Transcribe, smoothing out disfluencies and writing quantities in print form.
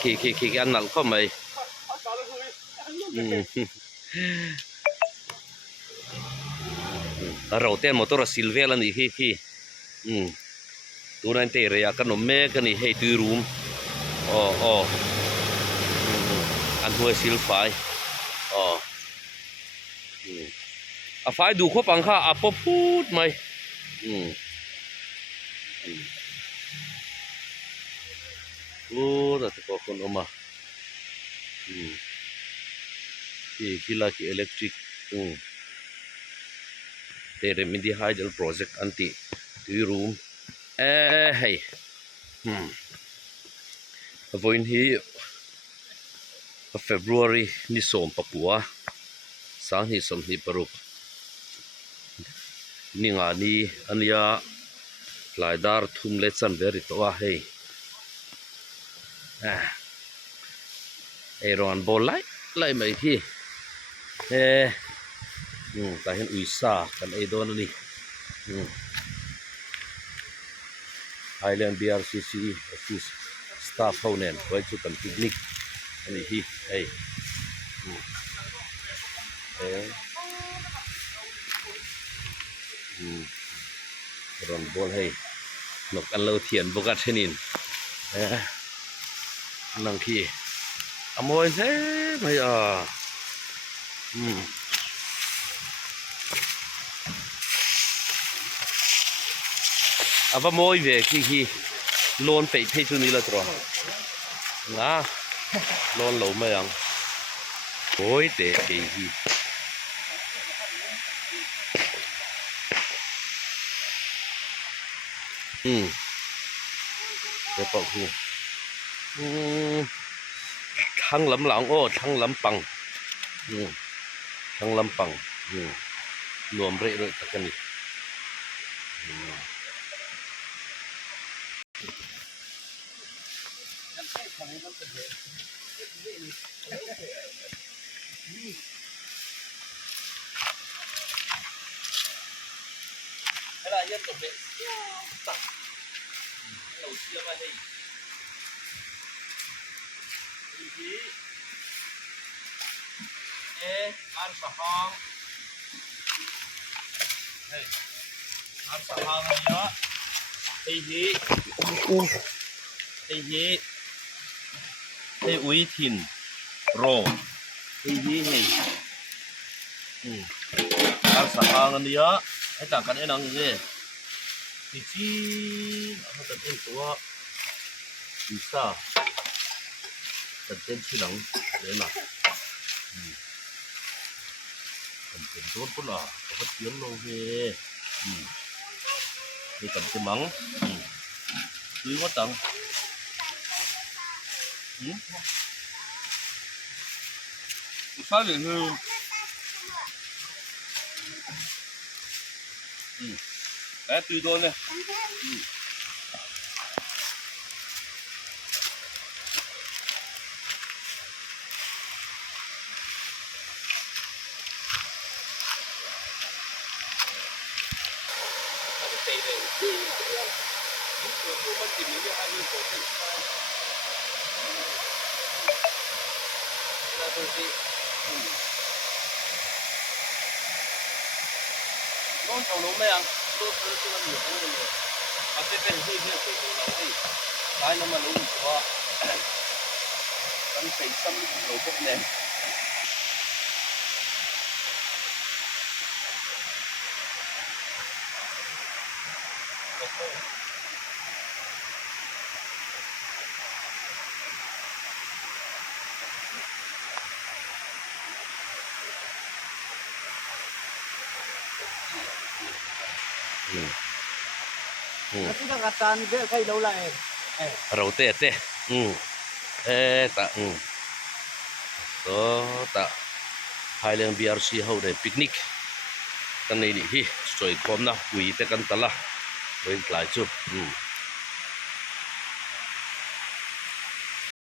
ขี่อันนั้นเข้ามาเราเต้นมอเตอร์ซิลเวลันนี่ขี่ตัวนั้นเตะระยะกันนมแม่กันนี่ให้ตีรูมอันหัวซิลไฟไฟดูขบังค่าอัปพูดไหมแต่ก็คนออกมาที่ลาที่อิเล็กทริกเตะมิดีไฮเดลโปรเจกต์อันที่ที่รูมเฮ้ยวันนี้February นี่ส่งปะปัวสางนี่ส่งนี่ปรุกนี่งานนี้อันนี้หลายดาร์ทุ่มเล็ดสันเบริตัวเฮ้ยรอนบอลไล่มาที่แต่เห็นอุยซากันไอ้โดนนี่Highland BRCC office staff เขาเนี่ยไว้จุดกันปิกนิกอันนี้ที่รอนบอลให้นกอันเลาเทียนบกัดเช่นนี้นั่งขี้อโมยเซ่ไม่อาบโมยเวขี้โลนไปเท่านี้ละตัวนะโลนหลงไม่ยังโอ้ยเตะขี้เดี๋ยวปอกหูทั้งลำหลังทั้งลำปังทั้งลำปังรวมเรื่อยๆกันนี่อะไรยังตกเบ็ดตักเราเชื่อว่าให้อันสะพองอันสะพองอะไรเยอะไอ้อุ้ยถิ่นโรไอ้ให้อันสะพองอันเยอะให้ต่างกันไอ้น้องนี่จีเขาจะเป็นตัววิซ่าจะเป็นชื่อหนังเลยนะเป็นตัวปุ่นอ่ะเขาเตียนโลเวนี่กันเป็นมังซื้อว่าตังใช่เลยแต่ตีโดนเนี่ยน้องเขารู้ไหมอ่ะรู้ตัวที่มันอยู่ตรงนี้เลยอาจจะเป็นที่ตัวเราที่ร้ายน้ำมันรู้ว่ามันเป็นซ้ำเราพวกเนี่ยTapi dah kata ni dia kai lau lai. Rau teh. Tak. So tak. Highland BRC hau dai picnic. Kan ni hi, soi kom na, ui te kan tala. Oi klai chu.